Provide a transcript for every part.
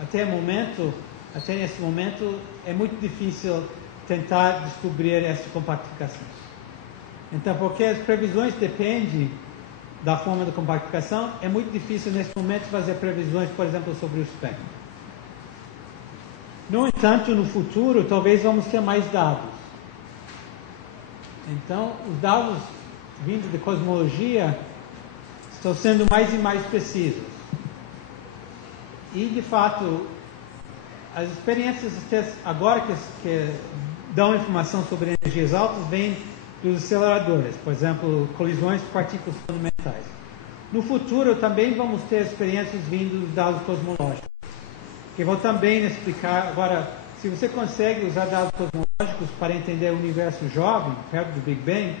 até nesse momento, é muito difícil tentar descobrir essa compactificação. Então, porque as previsões dependem da forma da compactificação, é muito difícil nesse momento fazer previsões, por exemplo, sobre o espectro. No entanto, no futuro, talvez vamos ter mais dados. Então, os dados vindos de cosmologia estão sendo mais e mais precisos. E, de fato, as experiências agora que dão informação sobre energias altas vêm dos aceleradores, por exemplo, colisões de partículas fundamentais. No futuro, também vamos ter experiências vindas dos dados cosmológicos, que vão também explicar. Agora, se você consegue usar dados cosmológicos para entender o universo jovem, perto do Big Bang,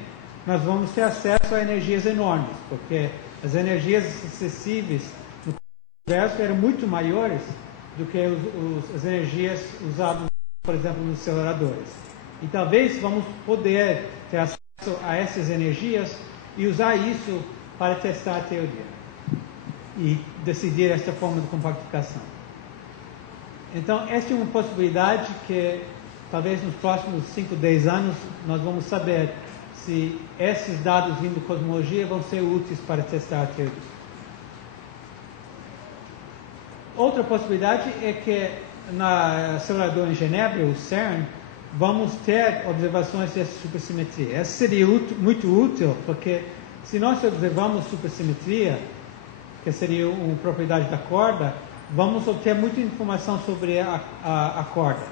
nós vamos ter acesso a energias enormes, porque as energias acessíveis no universo eram muito maiores do que as energias usadas, por exemplo, nos aceleradores. E talvez vamos poder ter acesso a essas energias e usar isso para testar a teoria e decidir esta forma de compactificação. Então, esta é uma possibilidade que talvez nos próximos 5, 10 anos nós vamos saber se esses dados vindo da cosmologia vão ser úteis para testar a teoria. Outra possibilidade é que na acelerador em Genebra, o CERN, vamos ter observações dessa supersimetria. Essa seria muito útil, porque se nós observamos supersimetria, que seria uma propriedade da corda, vamos obter muita informação sobre a corda.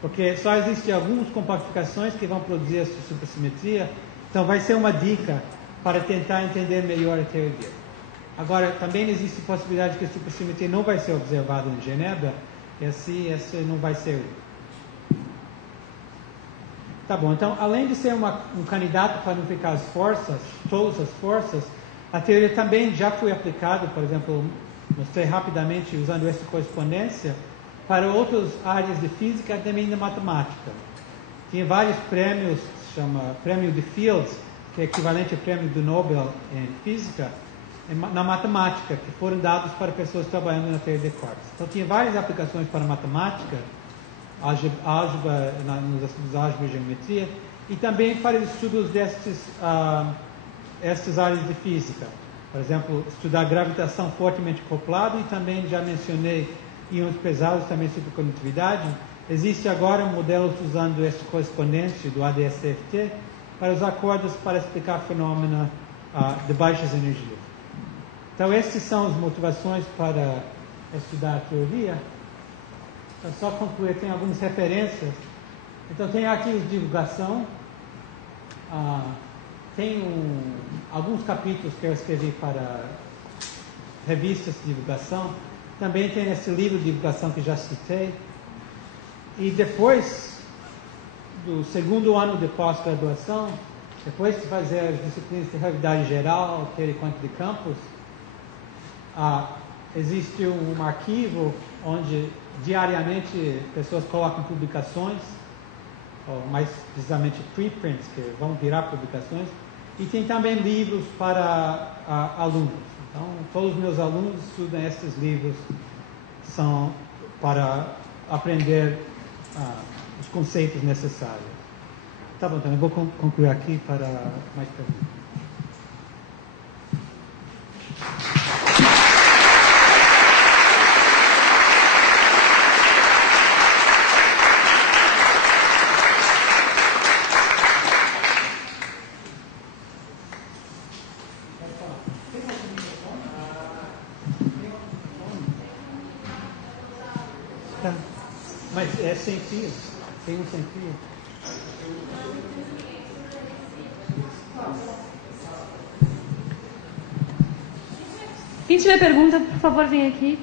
Porque só existem algumas compactificações que vão produzir essa supersimetria, então vai ser uma dica para tentar entender melhor a teoria. Agora, também existe a possibilidade que a supersimetria não vai ser observada em Genebra, e assim essa não vai ser útil. Tá bom, então, além de ser um candidato para unificar as forças, todas as forças, a teoria também já foi aplicada, por exemplo, mostrei rapidamente usando essa correspondência, para outras áreas de física e também da matemática. Tinha vários prêmios, se chama Prêmio de Fields, que é equivalente ao Prêmio do Nobel em física, na matemática, que foram dados para pessoas trabalhando na teoria de cordas. Então, tinha várias aplicações para matemática, álgebra, nos estudos de álgebra e geometria, e também para estudos estas áreas de física. Por exemplo, estudar gravitação fortemente acoplada, e também já mencionei íons pesados, também supercondutividade. Existe agora modelos usando essa correspondência do ADS-CFT para usar cordas para explicar fenômenos de baixas energias. Então, essas são as motivações para estudar a teoria. Então, só concluir, tem algumas referências. Então, tem artigos de divulgação. Tem alguns capítulos que eu escrevi para revistas de divulgação. Também tem esse livro de divulgação que já citei. E depois do segundo ano de pós-graduação, depois de fazer as disciplinas de realidade geral, teoria quântica de campos, existe um arquivo onde diariamente pessoas colocam publicações, ou mais precisamente preprints, que vão virar publicações, e tem também livros para alunos. Então, todos os meus alunos estudam esses livros, são para aprender os conceitos necessários. Tá bom, então eu vou concluir aqui para mais perguntas. Mas é sem fio, tem um sem fio. Quem tiver pergunta, por favor, vem aqui.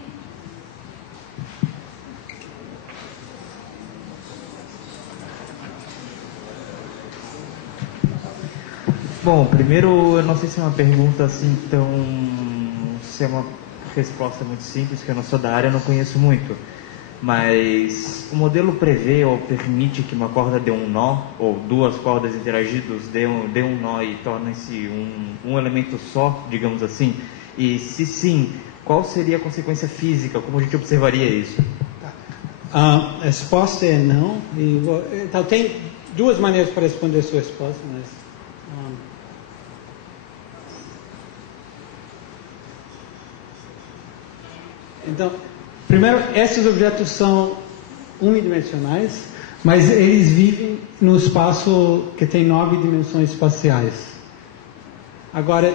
Bom, primeiro, eu não sei se é uma pergunta assim tão... se é uma resposta muito simples, que eu não sou da área, eu não conheço muito. Mas o modelo prevê ou permite que uma corda dê um nó, ou duas cordas interagidas dê um nó e tornem-se um elemento só, digamos assim? E se sim, qual seria a consequência física? Como a gente observaria isso? A resposta é não. Então, tem duas maneiras para responder a sua resposta, mas... Então, primeiro, esses objetos são unidimensionais, mas eles vivem no espaço que tem 9 dimensões espaciais. Agora,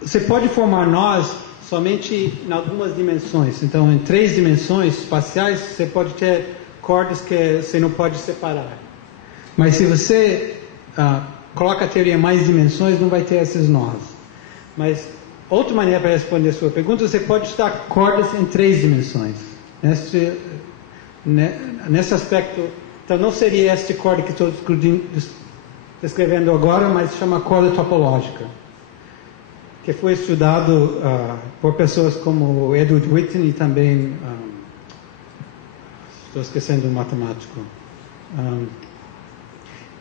você pode formar nós somente em algumas dimensões. Então, em 3 dimensões espaciais, você pode ter cordas que você não pode separar. Mas se você coloca a teoria em mais dimensões, não vai ter esses nós. Mas outra maneira para responder a sua pergunta, você pode estar cordas em 3 dimensões. Nesse aspecto, então não seria este corda que estou descrevendo agora, mas chama corda topológica, que foi estudado por pessoas como Edward Witten e também, estou esquecendo o matemático,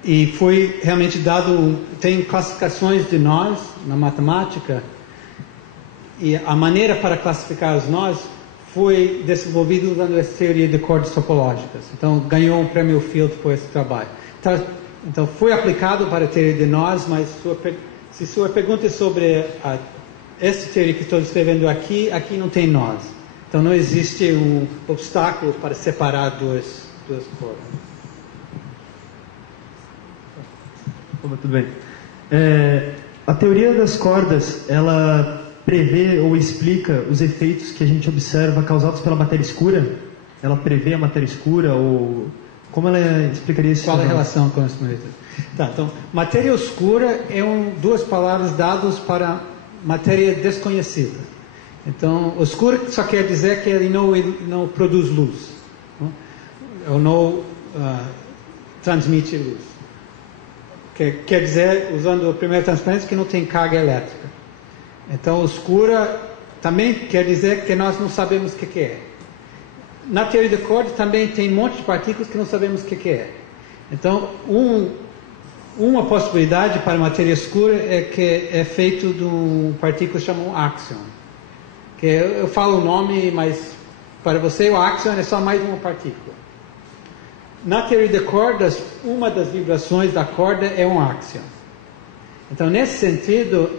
e foi realmente dado, tem classificações de nós na matemática, e a maneira para classificar os nós foi desenvolvida usando essa teoria de cordas topológicas. Então, ganhou um prêmio Field por esse trabalho. Então foi aplicado para a teoria de nós, mas se sua pergunta é sobre essa teoria que estou descrevendo aqui não tem nós. Então não existe um obstáculo para separar duas cordas. Opa, tudo bem. A teoria das cordas, ela prevê ou explica os efeitos que a gente observa causados pela matéria escura? Ela prevê a matéria escura ou... Como ela explicaria isso? Qual é a relação com isso? Tá, então, matéria escura é duas palavras dadas para matéria desconhecida. Então, escuro só quer dizer que ele não produz luz, ou não transmite luz. Quer dizer, usando a primeira transparência, que não tem carga elétrica. Então, escura também quer dizer que nós não sabemos o que é. Na teoria de cordas também tem um monte de partículas que não sabemos o que é. Então, uma possibilidade para matéria escura é que é feito de uma partícula chamada axion. Que eu falo o nome, mas para você o axion é só mais uma partícula. Na teoria de cordas, uma das vibrações da corda é um axion. Então, nesse sentido,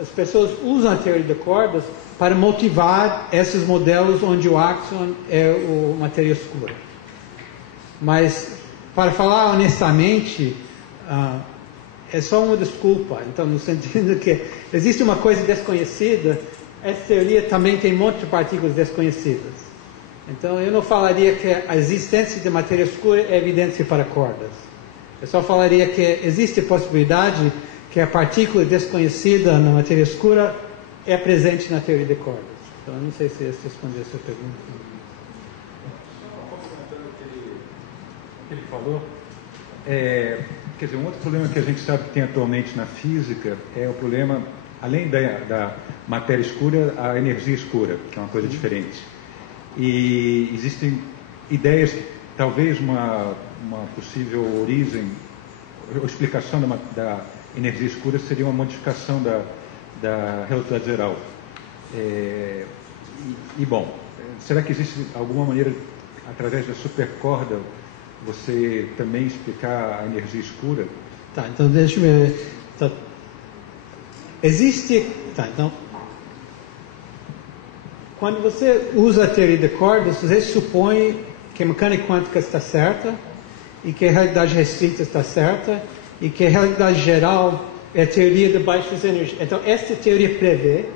as pessoas usam a teoria de cordas para motivar esses modelos onde o axion é a matéria escura. Mas, para falar honestamente, é só uma desculpa. Então, no sentido que existe uma coisa desconhecida, essa teoria também tem um monte de partículas desconhecidas. Então, eu não falaria que a existência de matéria escura é evidência para cordas. Eu só falaria que existe a possibilidade que a partícula desconhecida na matéria escura é presente na teoria de cordas. Então, eu não sei se isso respondeu a sua pergunta. Só complementando o que ele falou, quer dizer, um outro problema que a gente sabe que tem atualmente na física é o problema, além da matéria escura, a energia escura, que é uma coisa diferente. E existem ideias que talvez uma possível origem ou explicação da energia escura seria uma modificação da relatividade geral. Bom, será que existe alguma maneira, através da supercorda, você também explicar a energia escura? Tá, então deixa eu ver. Então, então, quando você usa a teoria de cordas, você supõe que a mecânica quântica está certa e que a realidade restrita está certa e que a realidade geral é a teoria de baixas energias. Então, esta teoria prevê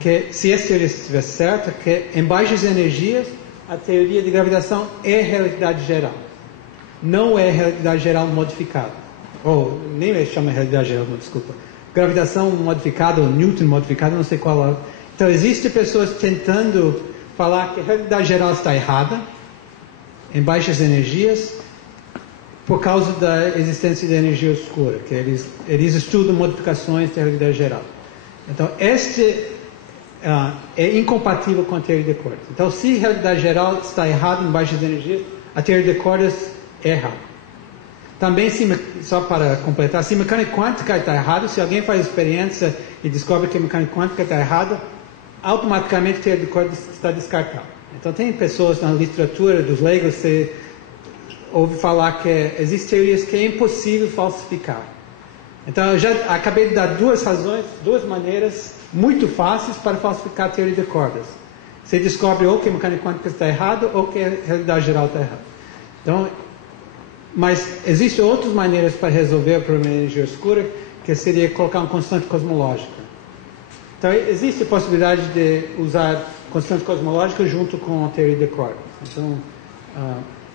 que, se essa teoria estiver certa, que em baixas energias, a teoria de gravitação é a realidade geral. Não é a realidade geral modificada. Ou, nem me chama realidade geral, desculpa. Gravitação modificada, ou Newton modificado, não sei qual é. Então, existem pessoas tentando falar que a realidade geral está errada, em baixas energias, por causa da existência da energia escura, que eles estudam modificações da realidade geral. Então, este é incompatível com a teoria de cordas. Então, se a realidade geral está errada em baixas energias, a teoria de cordas é errada. Também, só para completar, se a mecânica quântica está errada, se alguém faz experiência e descobre que a mecânica quântica está errada, automaticamente a teoria de cordas está descartada. Então tem pessoas na literatura dos leigos, você ouve falar que existem teorias que é impossível falsificar. Então eu já acabei de dar duas razões, duas maneiras muito fáceis para falsificar a teoria de cordas. Você descobre ou que a mecânica quântica está errada ou que a realidade geral está errada. Então, mas existem outras maneiras para resolver o problema da energia escura, que seria colocar uma constante cosmológica. Então existe a possibilidade de usar constante cosmológica junto com a teoria de cordas. Então,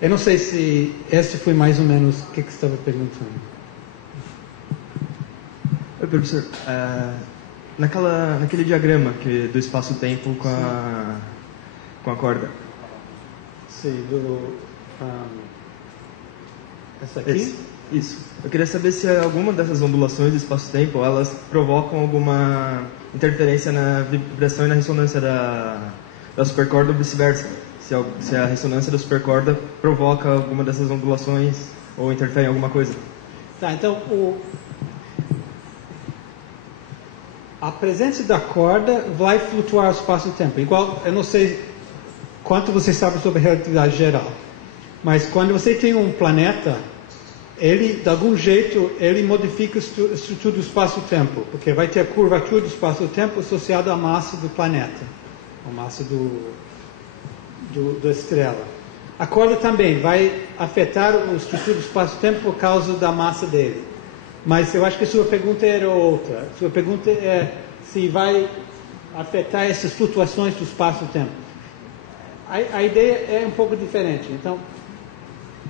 eu não sei se este foi mais ou menos o que você estava perguntando. Oi, professor. Naquele diagrama do espaço-tempo com a corda. Sim, essa aqui? Isso. Eu queria saber se alguma dessas ondulações do espaço-tempo, elas provocam alguma interferência na vibração e na ressonância da supercorda ou vice-versa. Se a ressonância da supercorda provoca alguma dessas ondulações ou interfere em alguma coisa. Tá, então a presença da corda vai flutuar o espaço-tempo. Igual, eu não sei quanto você sabe sobre a relatividade geral, mas quando você tem um planeta, ele, de algum jeito, ele modifica a estrutura do espaço-tempo, porque vai ter a curvatura do espaço-tempo associada à massa do planeta, a massa da estrela. A corda também vai afetar a estrutura do espaço-tempo por causa da massa dele. Mas eu acho que a sua pergunta era outra. A sua pergunta é se vai afetar essas flutuações do espaço-tempo. A ideia é um pouco diferente. Então,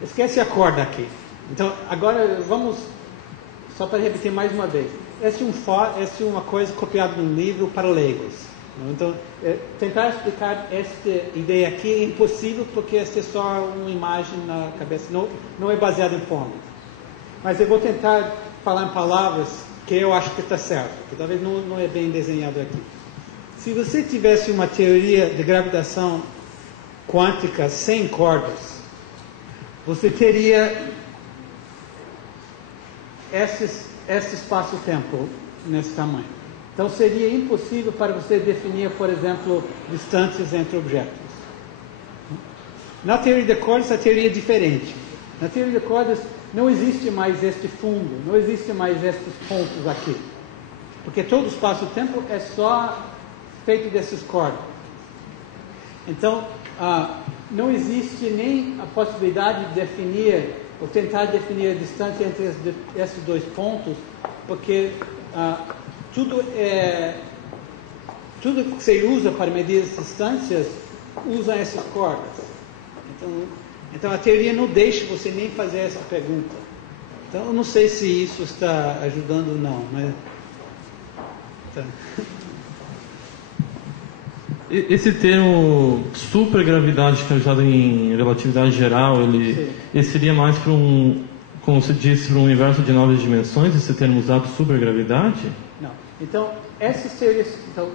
esquece a corda aqui. Então, agora vamos, só para repetir mais uma vez. Essa é uma coisa copiada num livro para leigos. Então, tentar explicar esta ideia aqui é impossível, porque esta é só uma imagem na cabeça, não é baseada em fórmulas. Mas eu vou tentar falar em palavras que eu acho que está certo, que talvez não é bem desenhado aqui. Se você tivesse uma teoria de gravitação quântica sem cordas, você teria esse espaço-tempo nesse tamanho. Então seria impossível para você definir, por exemplo, distâncias entre objetos. Na teoria de cordas, a teoria é diferente. Na teoria de cordas, não existe mais este fundo, não existe mais estes pontos aqui. Porque todo o espaço-tempo é só feito desses cordas. Então, não existe nem a possibilidade de definir, ou tentar definir a distância entre esses dois pontos, porque tudo que você usa para medir as distâncias usa essas cordas. Então a teoria não deixa você nem fazer essa pergunta. Então eu não sei se isso está ajudando ou não, mas tá. Esse termo supergravidade que é usado em relatividade geral, ele seria mais para como se diz, para um universo de 9 dimensões, esse termo usado, supergravidade? Não. Então, essas teorias... Então,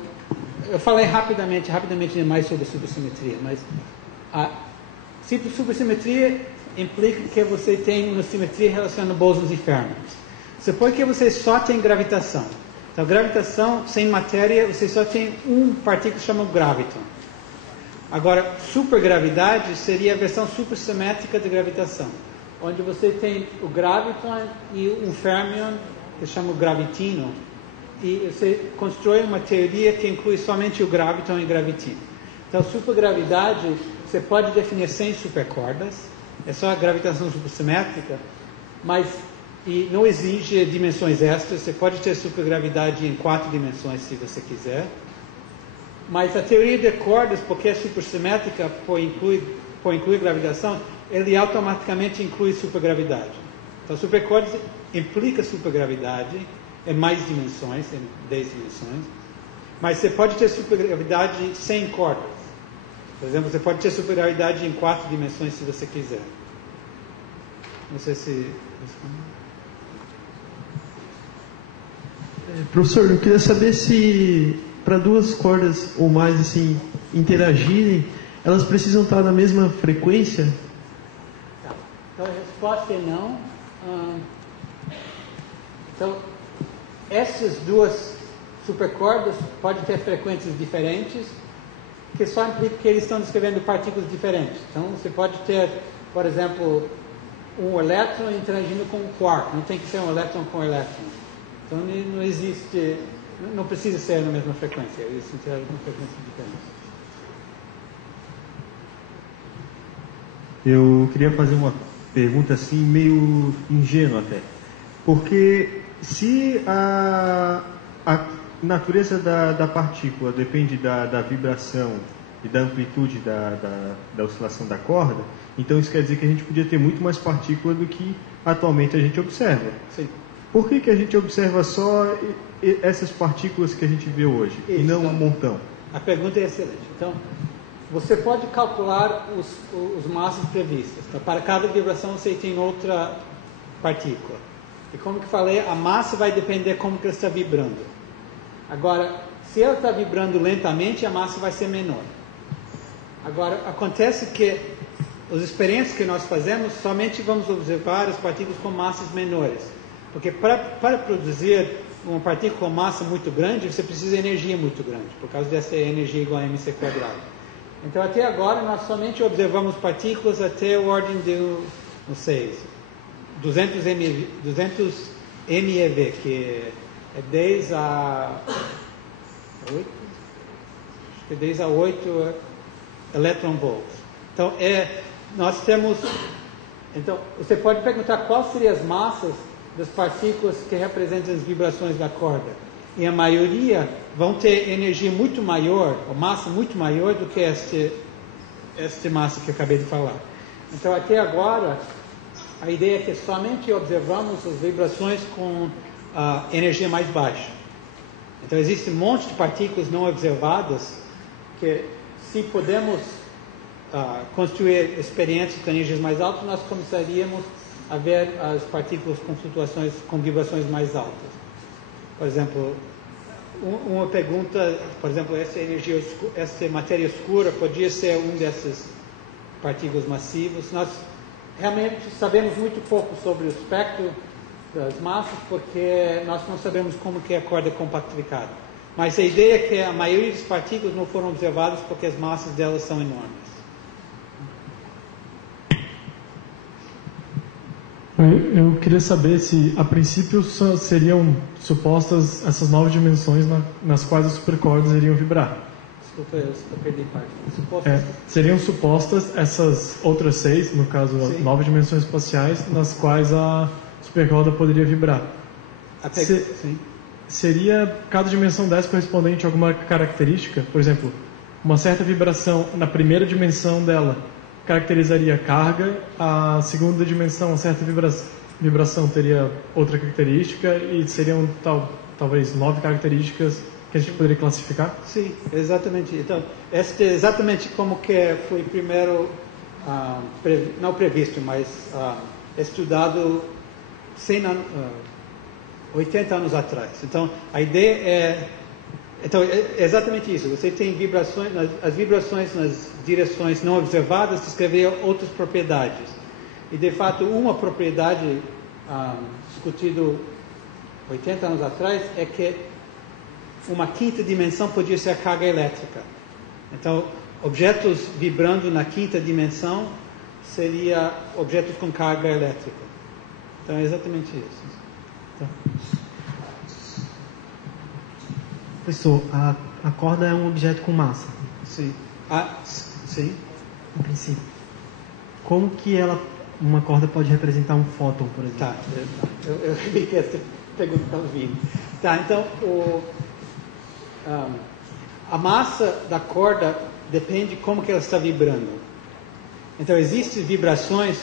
eu falei rapidamente demais sobre supersimetria, mas a supersimetria implica que você tem uma simetria relacionando bósons e férmions. Supõe que você só tem gravitação. Então, gravitação sem matéria, você só tem partícula chamada graviton. Agora, supergravidade seria a versão supersimétrica de gravitação, onde você tem o graviton e um fermion, que chama gravitino, e você constrói uma teoria que inclui somente o graviton e o gravitino. Então, supergravidade, você pode definir sem supercordas, é só a gravitação supersimétrica, mas não exige dimensões extras, você pode ter supergravidade em 4 dimensões se você quiser, mas a teoria de cordas, porque é supersimétrica, por incluir gravitação, ele automaticamente inclui supergravidade. Então, supercordas implica supergravidade em mais dimensões, em 10 dimensões, mas você pode ter supergravidade sem cordas. Por exemplo, você pode ter supergravidade em 4 dimensões se você quiser. Não sei se... Professor, eu queria saber se para duas cordas ou mais assim interagirem, elas precisam estar na mesma frequência? Tá. Então a resposta é não. Então, essas duas supercordas podem ter frequências diferentes que só implica que eles estão descrevendo partículas diferentes. Então, você pode ter, por exemplo, um elétron interagindo com um quark. Não tem que ser um elétron com um elétron. Então, não existe, não precisa ser na mesma frequência. Eles interagem com frequências diferentes. Eu queria fazer uma pergunta assim, meio ingênua até. Porque se a natureza da partícula depende da vibração e da amplitude da oscilação da corda, então isso quer dizer que a gente podia ter muito mais partícula do que atualmente a gente observa. Sim. Por que a gente observa só essas partículas que a gente vê hoje, Isso, e não então, um montão? A pergunta é excelente. Então, você pode calcular os massas previstas. Então, para cada vibração você tem outra partícula. E como que falei, a massa vai depender como que ela está vibrando. Agora, se ela está vibrando lentamente, a massa vai ser menor. Agora, acontece que as experiências que nós fazemos, somente vamos observar as partículas com massas menores. Porque para produzir uma partícula com massa muito grande, você precisa de energia muito grande, por causa dessa energia igual a mc². Então, até agora, nós somente observamos partículas até a ordem de, não sei, 200 MeV, que é 10 a 8, acho que é 10 a 8 electron volts. Então, nós temos... Então, você pode perguntar quais seriam as massas das partículas que representam as vibrações da corda. E a maioria vão ter energia muito maior, ou massa muito maior do que esta massa que eu acabei de falar. Então, até agora, a ideia é que somente observamos as vibrações com energia mais baixa. Então, existe um monte de partículas não observadas que, se podemos construir experiências com energias mais altas, nós começaríamos a ver as partículas com flutuações, com vibrações mais altas. Por exemplo, uma pergunta, por exemplo, essa matéria escura podia ser um dessas partículas massivas. Nós realmente sabemos muito pouco sobre o espectro das massas, porque nós não sabemos como que a corda é compactificada. Mas a ideia é que a maioria das partículas não foram observadas porque as massas delas são enormes. Eu queria saber se, a princípio, seriam supostas essas 9 dimensões nas quais as supercordas iriam vibrar. Desculpa, eu perdi parte. Seriam supostas essas outras 6, no caso, as 9 dimensões espaciais, nas quais a supercorda poderia vibrar. Sim. Seria cada dimensão dessa correspondente a alguma característica? Por exemplo, uma certa vibração na primeira dimensão dela caracterizaria carga, a segunda dimensão, uma certa vibração teria outra característica, e seriam talvez 9 características que a gente poderia classificar? Sim, exatamente. Então, este é exatamente como que foi primeiro, não previsto, mas estudado 80 anos atrás. Então, a ideia é exatamente isso. Você tem vibrações, as vibrações nas direções não observadas descrevem outras propriedades. E, de fato, uma propriedade discutida 80 anos atrás é que uma quinta dimensão podia ser a carga elétrica. Então, objetos vibrando na quinta dimensão seria objetos com carga elétrica. Então, é exatamente isso. Então. Professor, a corda é um objeto com massa? Sim. Sim. Em princípio. Como que uma corda pode representar um fóton, por exemplo? Tá. Eu vi que essa pergunta estava vindo. Tá, então, a massa da corda depende de como que ela está vibrando. Então, existem vibrações...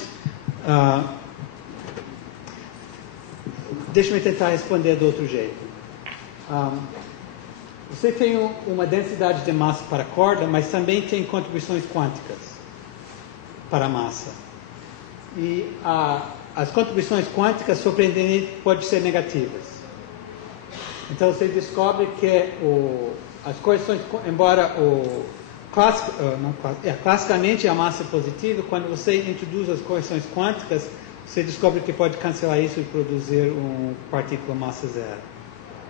deixa-me tentar responder do outro jeito. Você tem uma densidade de massa para a corda, mas também tem contribuições quânticas para a massa. E as contribuições quânticas, surpreendentemente, podem ser negativas. Então, você descobre que as correções, embora classicamente a massa é positiva, quando você introduz as correções quânticas, você descobre que pode cancelar isso e produzir uma partícula massa zero.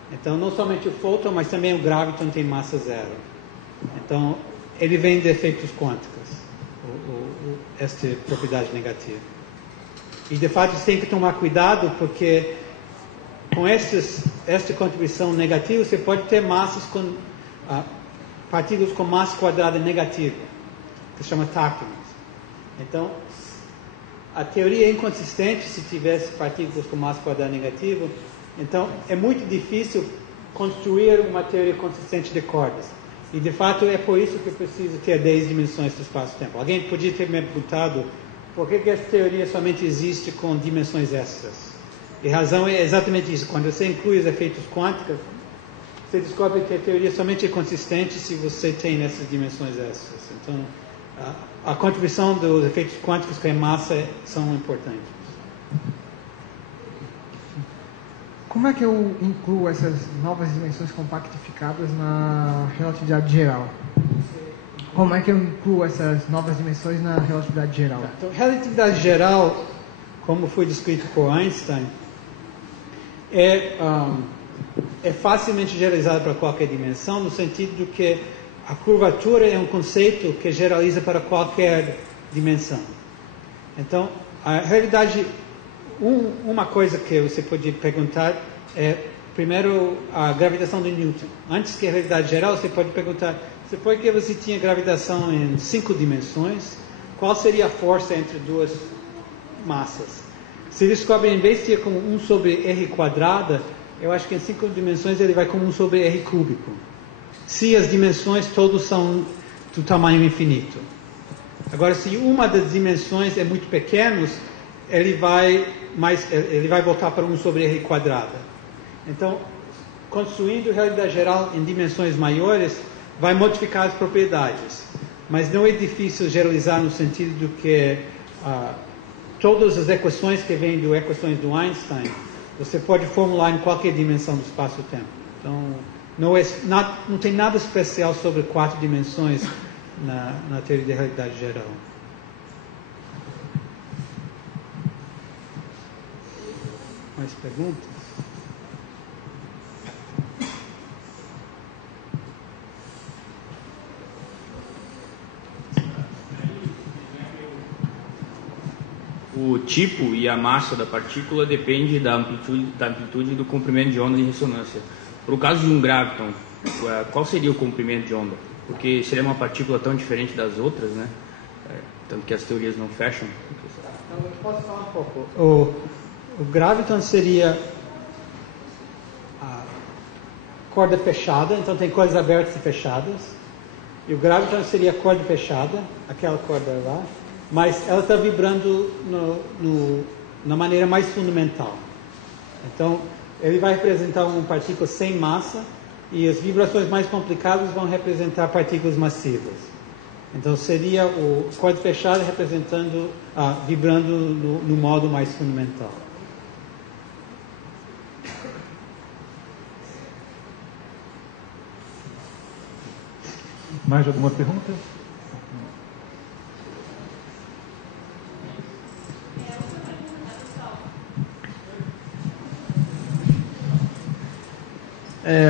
Então, não somente o fóton, mas também o graviton tem massa zero. Então, ele vem de efeitos quânticos, esta propriedade negativa. E de fato você tem que tomar cuidado, porque com esta contribuição negativa você pode ter massas com partículas com massa quadrada negativa, que se chama tachyons. Então, a teoria é inconsistente se tivesse partículas com massa quadrada negativa. Então, é muito difícil construir uma teoria consistente de cordas. E, de fato, é por isso que eu preciso ter 10 dimensões do espaço-tempo. Alguém podia ter me perguntado por que essa teoria somente existe com dimensões extras. E a razão é exatamente isso. Quando você inclui os efeitos quânticos, você descobre que a teoria somente é consistente se você tem essas dimensões extras. Então, a contribuição dos efeitos quânticos com a massa são importantes. Como é que eu incluo essas novas dimensões compactificadas na relatividade geral? Como é que eu incluo essas novas dimensões na relatividade geral? Então, relatividade geral, como foi descrito por Einstein, é facilmente generalizada para qualquer dimensão, no sentido de que a curvatura é um conceito que generaliza para qualquer dimensão. Então, a realidade, uma coisa que você pode perguntar é, primeiro, a gravitação de Newton. Antes que a realidade geral, você pode perguntar, depois que você tinha gravitação em 5 dimensões, qual seria a força entre duas massas? Se descobre, em vez de ir como 1 sobre r quadrada, eu acho que em 5 dimensões ele vai como 1 sobre r cúbico. Se as dimensões todas são do tamanho infinito. Agora, se uma das dimensões é muito pequena, ele vai voltar para 1 sobre r quadrada. Então, construindo realidade geral em dimensões maiores, vai modificar as propriedades. Mas não é difícil generalizar no sentido de que todas as equações que vêm das equações do Einstein, você pode formular em qualquer dimensão do espaço-tempo. Então, não tem nada especial sobre 4 dimensões na teoria da realidade geral. Mais perguntas? O tipo e a massa da partícula depende da amplitude e do comprimento de onda de ressonância. Para o caso de um graviton, qual seria o comprimento de onda? Porque seria uma partícula tão diferente das outras, né? Tanto que as teorias não fecham. Então, eu posso falar um pouco. O graviton seria a corda fechada, então tem cordas abertas e fechadas. E o graviton seria a corda fechada, aquela corda lá, mas ela está vibrando na maneira mais fundamental. Então, ele vai representar uma partícula sem massa e as vibrações mais complicadas vão representar partículas massivas. Então, seria o corda fechada representando, vibrando no modo mais fundamental. Mais alguma pergunta?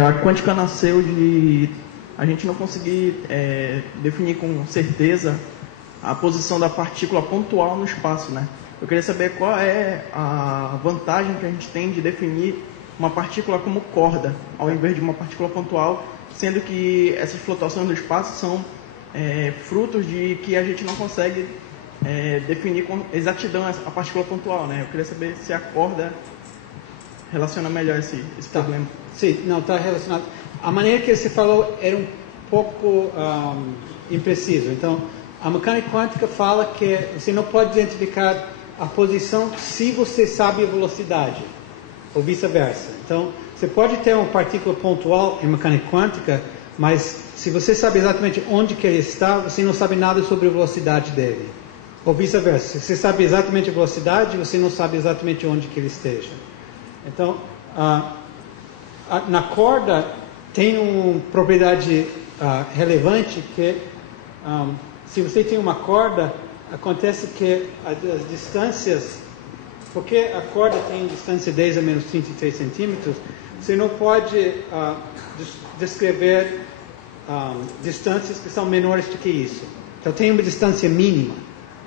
A quântica nasceu de a gente não conseguir definir com certeza a posição da partícula pontual no espaço, né? Eu queria saber qual é a vantagem que a gente tem de definir uma partícula como corda, ao invés de uma partícula pontual, sendo que essas flutuações no espaço são frutos de que a gente não consegue definir com exatidão a partícula pontual, né? Eu queria saber se a corda relaciona melhor esse problema. Sim, não, está relacionado. A maneira que você falou era um pouco impreciso. Então, a mecânica quântica fala que você não pode identificar a posição se você sabe a velocidade, ou vice-versa. Então, você pode ter uma partícula pontual em mecânica quântica, mas se você sabe exatamente onde que ele está, você não sabe nada sobre a velocidade dele. Ou vice-versa. Se você sabe exatamente a velocidade, você não sabe exatamente onde que ele esteja. Então, na corda tem uma propriedade relevante que se você tem uma corda, acontece que as distâncias, porque a corda tem distância 10 a menos 33 centímetros, você não pode descrever distâncias que são menores do que isso. Então tem uma distância mínima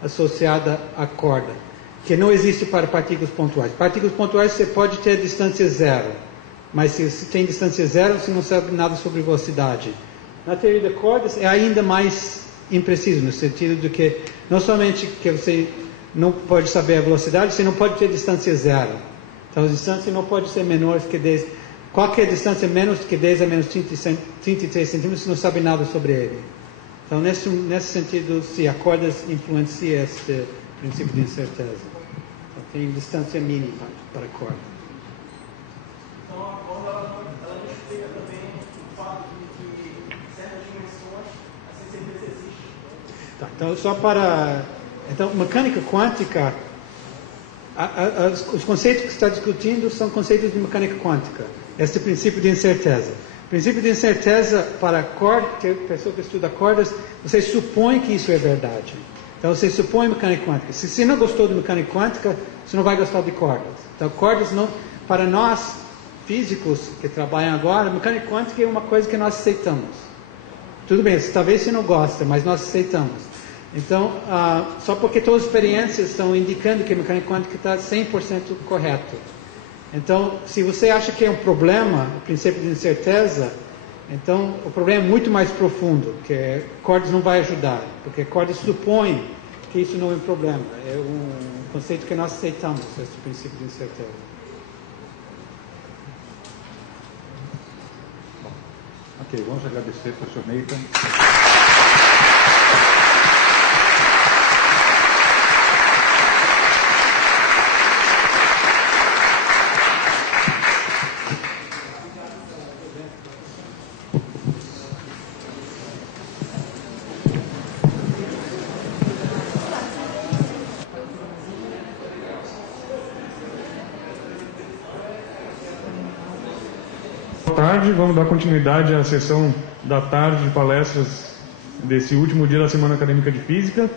associada à corda, que não existe para partículas pontuais. Partículas pontuais você pode ter distância zero, mas se você tem distância zero, você não sabe nada sobre velocidade. Na teoria de cordas é ainda mais impreciso, no sentido de que não somente que você não pode saber a velocidade, você não pode ter distância zero. Então a distância não pode ser menor que 10. Qualquer distância menos que 10 a menos 33 centímetros, você não sabe nada sobre ele. Então nesse sentido, se a cordas influencia este princípio de incerteza. Então, tem distância mínima para a corda. Então a corda ela não explica também o fato de que certas dimensões essa incerteza existe. Tá, então só para... Então, mecânica quântica, os conceitos que está discutindo são conceitos de mecânica quântica. Este princípio de incerteza. O princípio de incerteza para pessoa que estuda cordas, você supõe que isso é verdade. Então você supõe mecânica quântica. Se você não gostou de mecânica quântica, você não vai gostar de cordas. Então cordas não, para nós físicos que trabalham agora, mecânica quântica é uma coisa que nós aceitamos. Tudo bem, talvez você não goste, mas nós aceitamos. Então, só porque todas as experiências estão indicando que a mecânica quântica está 100% correto. Então, se você acha que é um problema, o princípio de incerteza, então o problema é muito mais profundo, que cordas não vai ajudar, porque cordas supõem que isso não é um problema. É um conceito que nós aceitamos, esse princípio de incerteza. Bom, ok, vamos agradecer, professor Nathan. Boa tarde, vamos dar continuidade à sessão da tarde de palestras desse último dia da Semana Acadêmica de Física.